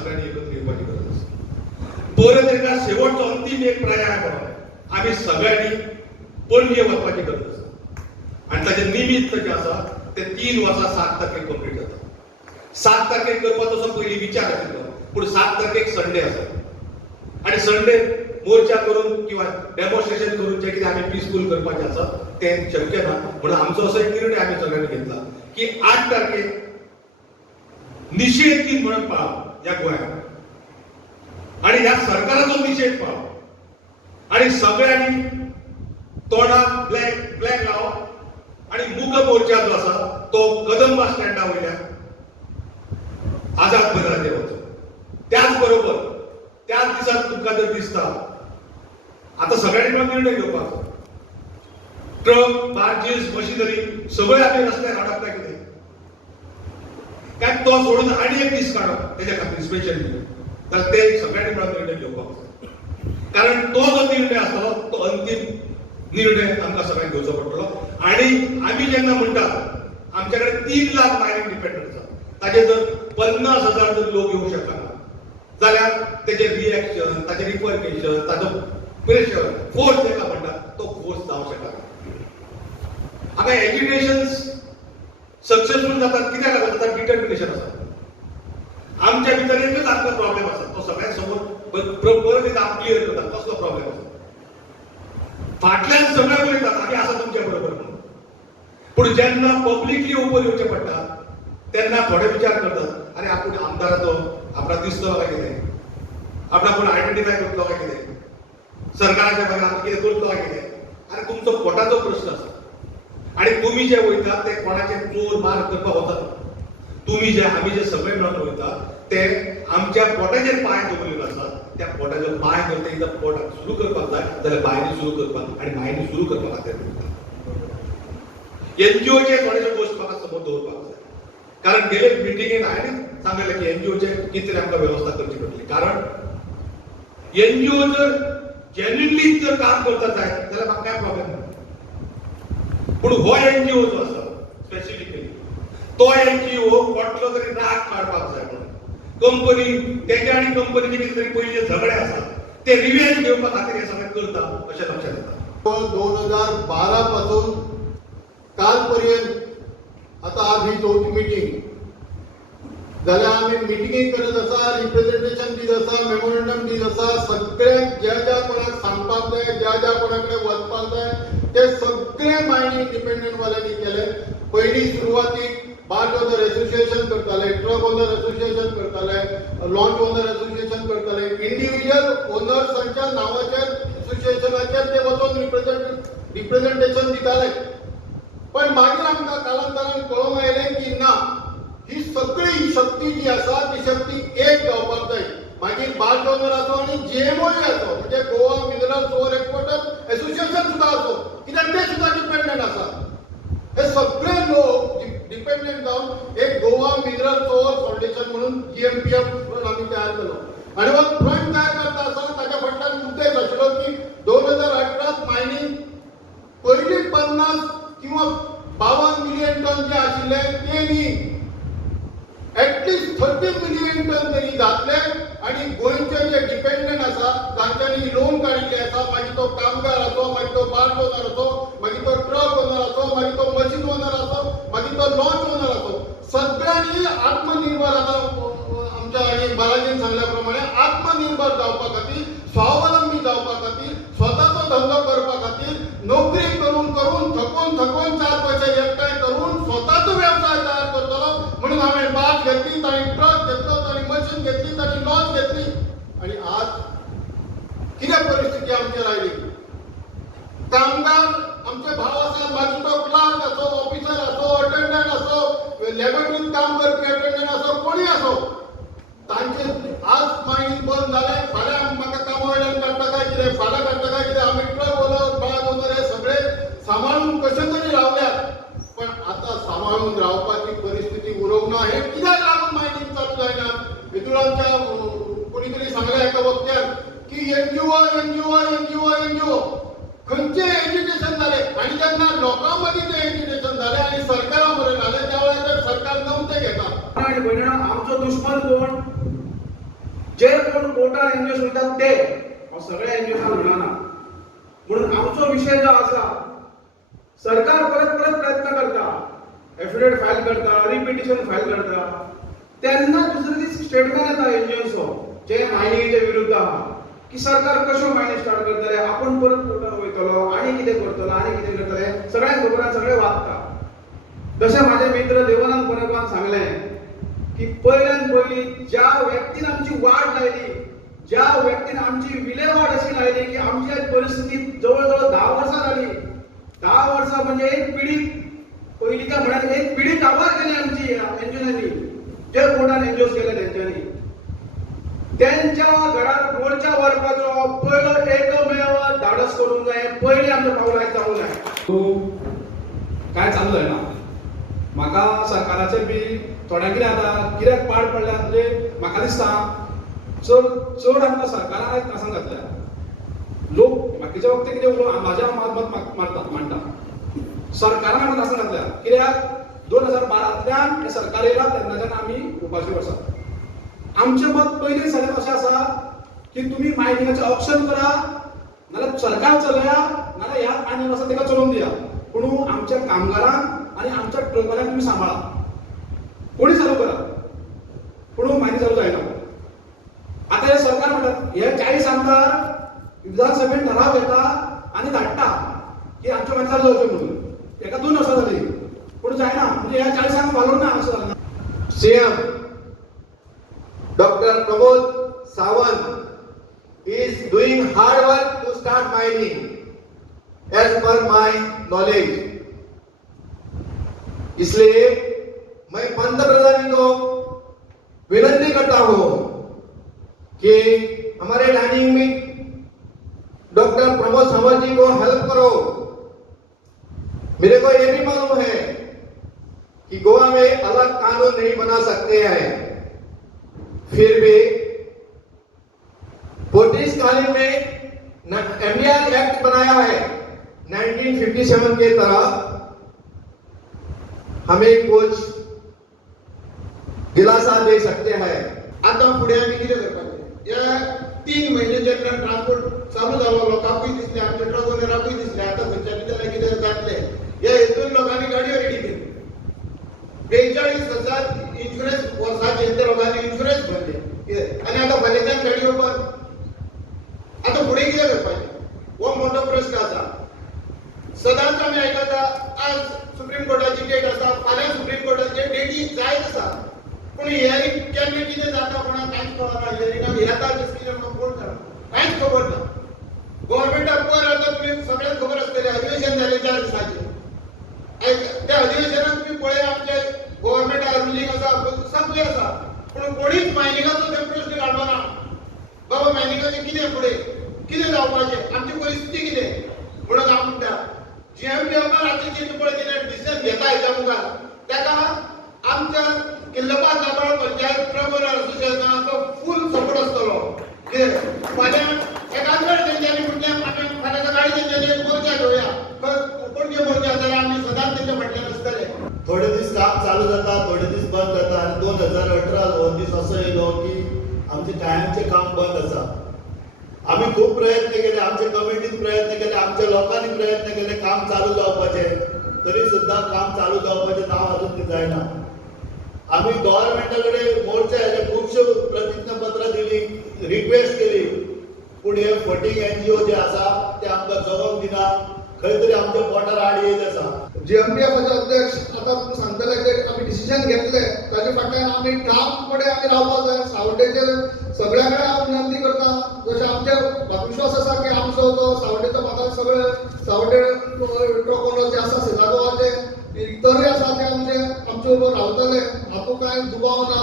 सगळ्यांनी एकत्र येवपाची गरज आसा। परत एकदा शेवटचो अंतिम एक पर्याय म्हणून आम्ही सगळ्यांनी पणजे वचपाची गरज आसा आणि ताचे निमित्त जे आसा ते 3 वर्सां 7 तारखेक कंप्लीट जाता। 7 तारखेक करपाचो असो पयलीं विचार आशिल्लो, पूण 7 तारखेक संडे आसा आणि संडे मोर्चा करून किंवा डेमॉन्स्ट्रेशन करून जे कितें आमी पीसफूल करपाचें आसा तें शक्य ना। म्हणून आमचो असो एक निर्णय आमी सगळ्यांनी घेतला की 8 तारखेक निषेध दीन म्हणून पाळप ह्या गोंयांत आणि ह्या सरकाराचो निषेध पाळप आणि सगळ्यांनी तोंडाक ब्लॅक लावप आणि मूक मोर्चा जो आसा तो कदंबा स्टँडा वयल्यान आझाद मैदानाचेर वचप। त्याच बरोबर त्याच दिसाक तुमकां जर दिसता आता सगळ्यांनी मेळून निर्णय घेवपाचो, ट्रक बार्जीस मशिनरी सगळे आमी रस्त्यार हाडप काय कितें, काय तो सोडून आनी एक दीस काडप तेज्या खातीर स्पेशली, जाल्यार ते सगळ्यांनी मेळून निर्णय घेवपाक जाय। कारण तो जो निर्णय आसतलो तो अंतिम निर्णय आमकां सगळ्यांक घेवचो पडटलो आणि आमी जेन्ना म्हणटात आमचे कडेन 3 लाख मायनिंग डिपेंडंट आसा, ताचे जर 50,000 जर लोक येवंक शकना जाल्यार तेजे रिएक्शन, ताचे रिफर्केशन, ताजो प्रेशर, फोर्स जेका म्हणटात तो फोर्स जावंक शकना। हांगा एज्युकेशन सक्सेसफूल जातात कित्याक लागून जाता, डिटर्मिनेशन आसा। आमच्या भितर एकच आमकां प्रॉब्लेम आसा, तो सगळ्यां समोर परत एकदा हांव क्लियर करता कसलो प्रॉब्लेम आसा। फाटल्यान सगळे उलयतात आमी आसा तुमच्या बरोबर म्हणून, पूण जेन्ना पब्लिकली उपर येवचें पडटा तेन्ना थोडे विचार करतात अरे आपूण आमदाराचो आपणाक दिसलो काय कितें, आपणाक कोण आयडेंटिफाय करतलो काय कितें, सरकाराच्या भागात आपण कितें करतलो काय कितें। अरे तुमचो पोटाचो प्रश्न आसा आणि तुम्ही जे वयतात ते कोणाचे चोर मार करपाक वतात, तुम्ही जे आमी जे सगळे मेळून वयतात ते आमच्या पोटाचेर पांय दवरलेलो आसा, त्या पोटाचो पांय जर तेंका पोटाक सुरू करपाक जाय जाल्यार बायनी सुरू करपाक आणि बायनी सुरू करपाक खातीर एनजीओचे थोडेशे गोश्ट म्हाका समोर दवरपाक जाय। कारण गेले मिटिंगेन हांवें सांगलेलें की एनजीओचे कितें आमकां वेवस्था करची पडटली, कारण एनजीओ जर जेन्युइनली जर काम करता जाय जाल्यार म्हाका काय प्रॉब्लेम ना, पूण हो एनजीओ जो आसा स्पेसिफिकली तो एनजीओ कोटलो तरी राग काडपाक जाय म्हणून कंपनी तेजे आनी कंपनीचे कितें तरी पयले झगडे आसा ते रिवेंज घेवपा खातीर हे सगळें करता अशें लक्षात येता। 2012 पासून काल पर्यंत आता आज ही 4थी मिटिंग जाल्यार आमी मिटिंगे करत आसा, रिप्रेझेंटेशन दीत आसा, मेमोरंडम दीत आसा, सगळ्यांक ज्या कोणाक सांगपाक जाय, ज्या कोणाकडे वचपाक जाय ते सगळे मायनिंग डिपेंडंट वाल्यांनी केले। पयली सुरवातीक बार्ज ओनर एसोसिएशन करताले, ट्रक ओनर एसोसिएशन करताले, लॉन्च ओनर एसोसिएशन करताले, इंडिव्हिज्युअल ओनर्सांच्या नावाचेर एसोसिएशनाचेर ते वचून रिप्रेझेंटेशन दिताले। पण मागीर आमकां कालांतरान कळोंक आयलें की ना, ही सगळी शक्ती जी आसा ती शक्ती एक जावपाक जाय। मागीर बार्ज ओनर आसो आनी जीएमओय आसो, म्हणजे Goa minerals over exporter association सुद्धा आसो, कित्याक ते सुद्धा डिपेंडंट आसा। हे सगळे लोक डिपेंडंट जावन एक गोवा मिनरल्स ओवर फाउंडेशन म्हणून जीएमपीएफ म्हणून आमी तयार केलो आणि हो फ्रंट तयार करता आसतना ताच्या फाटल्यान उद्देश आशिल्लो की 2018 मायनिंग पयली 50 किंवा 52 मिलियन टन जे आशिल्ले ते न्ही, एटलीस्ट 30 मिलियन टन तरी जातले आणि गोंयचे जे डिपेंडंट आसा जांच्यांनी लोन काडिल्ले आसा, मागीर तो कामगार आसो, मागीर तो बार्ज ओनर आसो, मागीर तो ट्रक ओनर आसो, मागीर तो मशीन ओनर आसो, मागीर तो लॉन्च ओनर आसो, सगळ्यांनी आत्मनिर्भर आता आमच्या आणि बालाजीन सांगल्या प्रमाणे आत्मनिर्भर जावपा खातीर, स्वावलंबी जावपा खातीर, स्वताचो धंदो करपा खातीर नोकरी करून करून थकून 4 पैसे एकठांय करून स्वताचो व्यवसाय तयार करतलो म्हणून हांवें बार्ज घेतली, ताणें ट्रक घेतलो, ताणें मशीन घेतली, ताणें लॉन्च घेतली आणि आज कितें परिस्थिती आमची राहिली। कामगार आमचे भाव आसा, मागीर तो क्लार्क आसो, ऑफिसर आसो, अटेंडंट आसो, लॅबोरेटरीत काम करपी अटेंडंट आसो, कोणी आसो, तांचे आज मायनिंग बंद जालें, फाल्यां म्हाका कामा वयल्यान काडटा काय कितें, फाल्यां काडटा काय कितें, आमी ट्रक ओनर, बार्ज ओनर हे सगळे सांबाळून कशे तरी रावल्यात, पण आता सांबाळून रावपाची परिस्थिती उरूंक ना। हे कित्याक लागून मायनिंग चालू जायना? हेतून आमच्या कोणी तरी सांगलें एका वक्त्यान की एनजीओ खंयचे एज्युकेशन जाले आणि जेन्ना लोकांमदीं ते एज्युकेशन जाले आणि सरकारा बरें जालें त्या वेळार सरकार नवते घेता। आणि भयणा आमचो दुश्मन कोण? कोर्टान एनजीओ वयतात ते हांव सगळ्या एनजीओ म्हणना म्हणून आमचो विषय जो आसा सरकार परत परत प्रयत्न करता एफिडेविट फायल करता रिपिटिशन फायल करता तेन्ना दुसरे दीस स्टेटमेंट येता एनजीओचो जे मायनिंगेच्या विरुद्ध आहा की सरकार कशो मायनिंग स्टार्ट करतले आपण परत कोर्टान वयतलो आनी कितें करतलो आनी कितें करतले सगळ्यांक खबर आहा सगळे वागता जशें माझे मित्र देवानंद कोरेगांवान सांगलें की पयल्यान पयली ज्या व्यक्तीन आमची वाट लायली ज्या व्यक्तीन आमची विलेवाट अशी लायली की आमची आज परिस्थिती जवळजवळ 10 वर्सां जाली 10 वर्सां म्हणजे एक पिढी पयली त्या म्हणात एक पिढी काबार केली आमची एनजीओनी जे कोर्टान एनजीओज केले तेंच्यांनी त्यांच्या घरात मोर्चा व्हरपाचो पयलो एकमेव धाडस करूंक जाय पयली आमच्या पावलाक जावंक जाय काय चालू जायना म्हाका सरकाराचे बी थोड्या कितें जाता कित्याक पाड पडल्या म्हणजे म्हाका दिसता चड चड आमकां सरकारान एक त्रासान घातल्या लोक बाकीचे वखते कितें उलोवं म्हाज्या मत मांडटा सरकारान आमकां त्रासान घातल्या कित्याक 2012तल्यान हे सरकार येयला तेन्नाच्यान आमी उपाशी आसा आमचें मत पयलीं सावन अशें आसा की तुमी मायनिंगाचें ऑप्शन करा नाल्यार सरकार चलया नाल्यार ह्या मायनिंग आसा ताका चलोवन दिया पूण आमच्या कामगारांक आनी आमच्या ट्रकवाल्यांक तुमी सांबाळा कोणी चालू करा पूण मायनिंग चालू जायना आतां हे सरकार म्हणटात हे 40 आमदार विधानसभेन ठराव येता आनी धाडटा की आमचे मायनिंग चालू जावचें म्हणून हेका 2 वर्सां जालीं पूण जायना म्हणजे ह्या 40 वालोर ना असं जालें CM Dr. Pramod Sawant is doing hard work to start mining as per my knowledge. इसलिए मैं पंतप्रधान को विनती करता हूं कि हमारे लाइनिंग में डॉक्टर प्रमोद सावंत जी को हेल्प करो। मेरे को यह भी मालूम है कि गोवा में अलग कानून नहीं बना सकते हैं, फिर भी ब्रिटिशकालीन में एमडीआर एक्ट बनाया है 1957 के तरह हमें कुछ दिलासा दे सकते हैं। आता फुडें आमी कितें करपाचें या 3 महिने जेन्ना ट्रान्सपोर्ट चालू जालो लोकांकूय दिसलें आमच्या ट्रक ओनराकूय दिसलें आतां खंयच्या भितर कितें जातलें ह्या हेतून लोकांनी गाडयो रेडी केली 42,000 इन्शुरन्स वर्साचे त्या लोकांनी इन्शुरन्स भरले आनी आतां फाल्यांच्यान गाडी ओपन आतां फुडें कितें करपाचें हो मोठो प्रश्न आसा। सदांच आमी आयकता आज सुप्रीम कोर्टाची डेट आसा फाल्यां सुप्रीम कोर्टाची डेटी जायत आसा पूण हियरिंग केन्ना कितें जाता कोणाक कांयच कळना हियरिंगाक येता कितें कोण जाणा कांयच खबर ना। गव्हर्नमेंटाक पयर आतां तुमी सगळ्यांक खबर आसतलें अधिवेशन जालें 4 दिसांचें त्या अधिवेशनाक तुमी पळय आमचे गव्हर्नमेंटा रुलींग आसा सगळें आसा पूण कोणीच मायनिंगाचो ते प्रश्न काडपाना बाबा मायनिंगाचें कितें फुडें कितें जावपाचें आमची परिस्थिती कितें म्हणून हांव म्हणटा जीएमपी आमदार आतां कितें पळय कितें डिसिजन घेता हेच्या मुखार ताका आमच्या किल्लपार नाबाळ पंचायत ट्रक ओनर असोसिएशनाचो फूल सपोर्ट आसतलो कितें फाल्यां एकाच वेळ तेंच्यांनी म्हटलें फाल्यां सकाळीं तेंच्यांनी एक मोर्चा घेवया पणजे मोर्चा जाल्यार आमी सदांच तेंच्या फाटल्यान आसतले। थोडे दीस काम चालू जाता थोडे दीस बंद जाता आणि 2018 हो दीस असो येयलो की आमचे कायमचे काम बंद आसा। आम्ही खूप प्रयत्न केले आमच्या कमिटीत प्रयत्न केले आमच्या लोकांनी प्रयत्न केले काम चालू जावपाचे तरी सुद्धा काम चालू जावपाचे नाव अजून ते जायना। आम्ही गव्हर्नमेंटाकडे मोर्चाचे खुबश्यो प्रतिज्ञापत्रां दिली रिक्वेस्ट केली पूण हे फटींग एनजीओ जे आसा ते आमकां जगोवंक दिना खंय तरी आमच्या पोटार आड येत आसा। जीएमपीएफचे अध्यक्ष आता तुम्ही सांगतले की आम्ही डिसिजन घेतले ताजे फाटल्यान आम्ही ठामपणे आम्ही रावपाक जाय। सावड्डेचे सगळ्यांकडे हांव विनंती करता जशें आमचे विश्वास आसा की आमचो तो सावड्डेचो म्हाका सगळे सावड्डे ट्रक ओनर जे आसा सेला गोवाचे इतरय आसा ते आमचे बरोबर रावतले हातूंत कांय दुबाव ना।